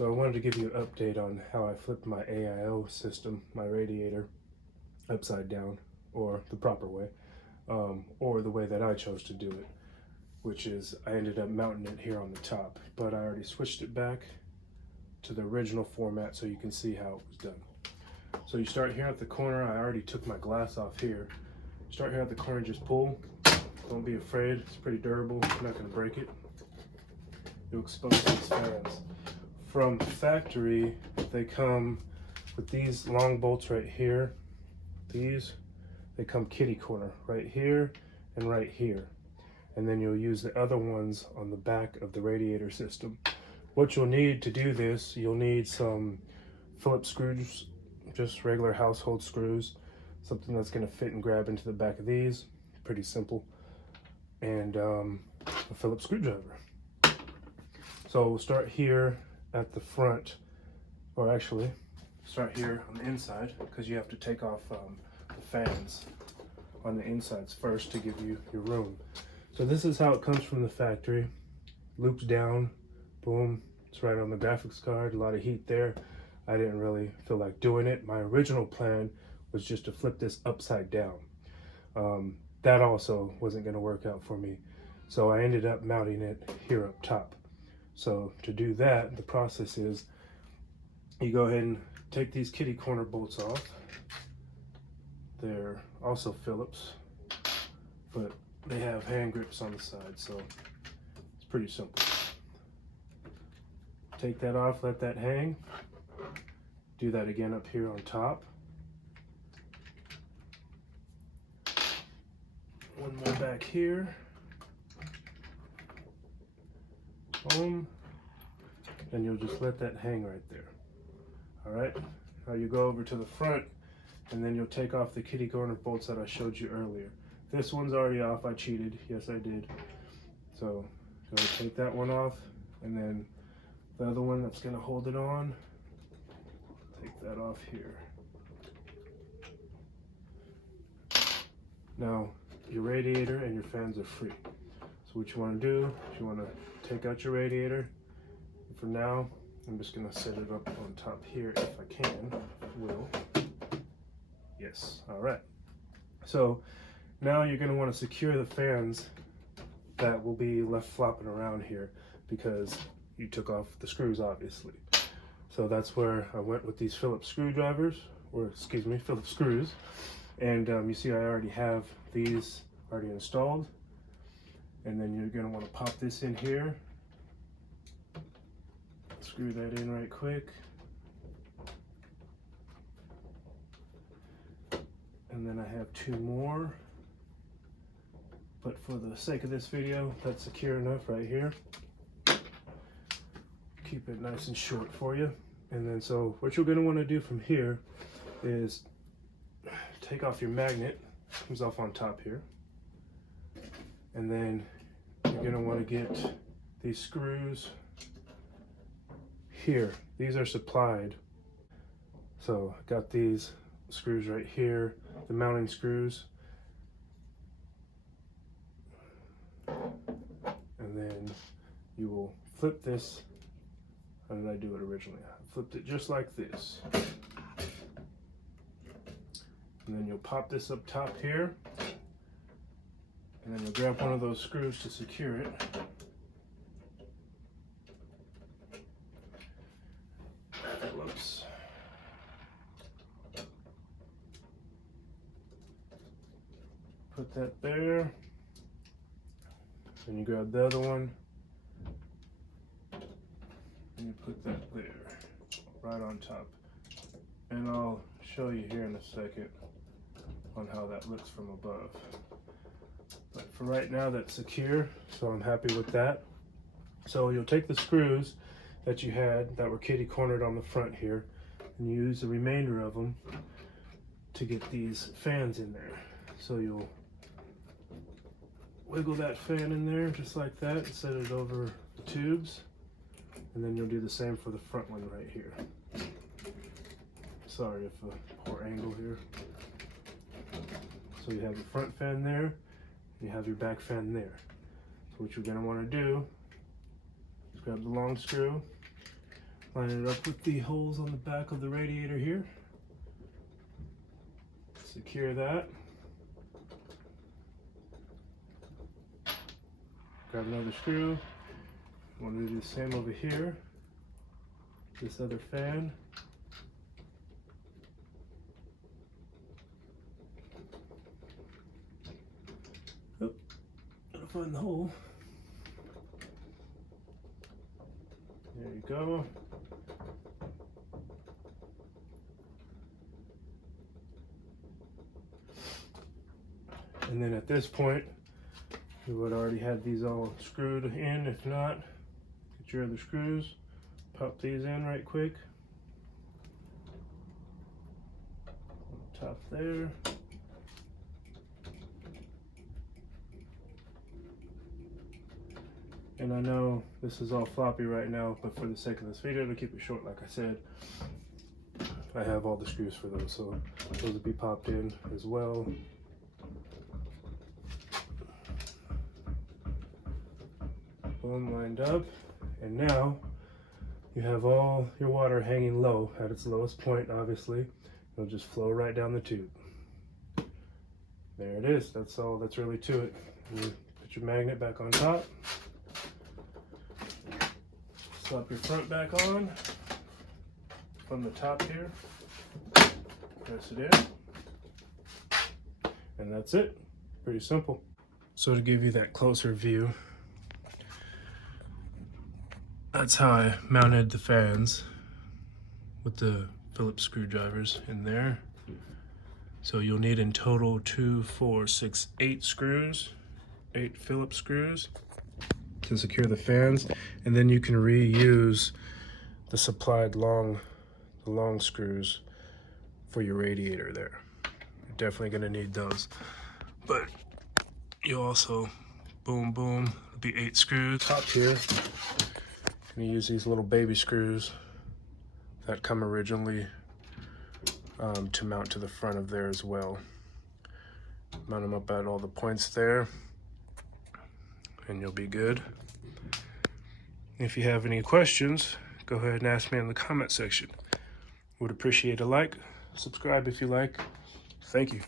So I wanted to give you an update on how I flipped my AIO system, my radiator, upside down, or the proper way, or the way that I chose to do it, which is I ended up mounting it here on the top, but I already switched it back to the original format so you can see how it was done. So you start here at the corner. I already took my glass off here. Start here at the corner, just pull. Don't be afraid, it's pretty durable, you're not gonna break it. You'll expose these fans. From the factory, they come with these long bolts right here. These, they come kitty corner right here and right here. And then you'll use the other ones on the back of the radiator system. What you'll need to do this, you'll need some Phillips screws, just regular household screws, something that's gonna fit and grab into the back of these, pretty simple, and a Phillips screwdriver. So we'll start here at the front, or actually start here on the inside, because you have to take off the fans on the insides first to give you your room. So this is how it comes from the factory. Loops down, boom, it's right on the graphics card, a lot of heat there. I didn't really feel like doing it. My original plan was just to flip this upside down. That also wasn't gonna work out for me. So I ended up mounting it here up top. So to do that, the process is you go ahead and take these kitty corner bolts off. They're also Phillips, but they have hand grips on the side, so it's pretty simple. Take that off, let that hang. Do that again up here on top. One more back here. Boom. And you'll just let that hang right there. All right, now you go over to the front, and then you'll take off the kitty corner bolts that I showed you earlier. This one's already off, I cheated, yes I did. So go ahead, take that one off, and then the other one that's gonna hold it on, take that off here. Now, your radiator and your fans are free. So what you wanna do is you wanna take out your radiator. And for now, I'm just gonna set it up on top here if I can, will. Yes, all right. So now you're gonna wanna secure the fans that will be left flopping around here because you took off the screws, obviously. So that's where I went with these Phillips screwdrivers, or excuse me, Phillips screws. And you see I already have these already installed. And then you're gonna wanna pop this in here. Screw that in right quick. And then I have two more. But for the sake of this video, that's secure enough right here. Keep it nice and short for you. And then so what you're gonna wanna do from here is take off your magnet, comes off on top here. And then you're gonna wanna get these screws here. These are supplied. So I got these screws right here, the mounting screws. And then you will flip this. How did I do it originally? I flipped it just like this. And then you'll pop this up top here. And then you'll grab one of those screws to secure it. Phillips. Put that there. Then you grab the other one. And you put that there, right on top. And I'll show you here in a second on how that looks from above. But for right now, that's secure, so I'm happy with that. So you'll take the screws that you had that were kitty cornered on the front here, and use the remainder of them to get these fans in there. So you'll wiggle that fan in there just like that and set it over the tubes. And then you'll do the same for the front one right here. Sorry if a poor angle here. So you have your front fan there, and you have your back fan there. So what you're gonna wanna do is grab the long screw, Line it up with the holes on the back of the radiator here. Secure that. Grab another screw. Want to do the same over here. This other fan. Oh, gotta find the hole. There you go. And then at this point, you would already have these all screwed in. If not, get your other screws, pop these in right quick. On top there. And I know this is all floppy right now, but for the sake of this video, to keep it short, like I said, I have all the screws for those, so those will be popped in as well. Boom, lined up, and now you have all your water hanging low at its lowest point. Obviously, it'll just flow right down the tube. There it is. That's all that's really to it. You put your magnet back on top, slap your front back on from the top here, press it in, and that's it. Pretty simple. So to give you that closer view, that's how I mounted the fans with the Phillips screwdrivers in there. So you'll need in total 2, 4, 6, 8 screws, 8 Phillips screws to secure the fans, and then you can reuse the supplied long screws for your radiator there. You're definitely gonna need those. But you also, boom, boom, it'll be 8 screws. Top here, I'm gonna use these little baby screws that come originally to mount to the front of there as well. Mount them up at all the points there, and you'll be good. If you have any questions, go ahead and ask me in the comment section. Would appreciate a like, subscribe if you like. Thank you.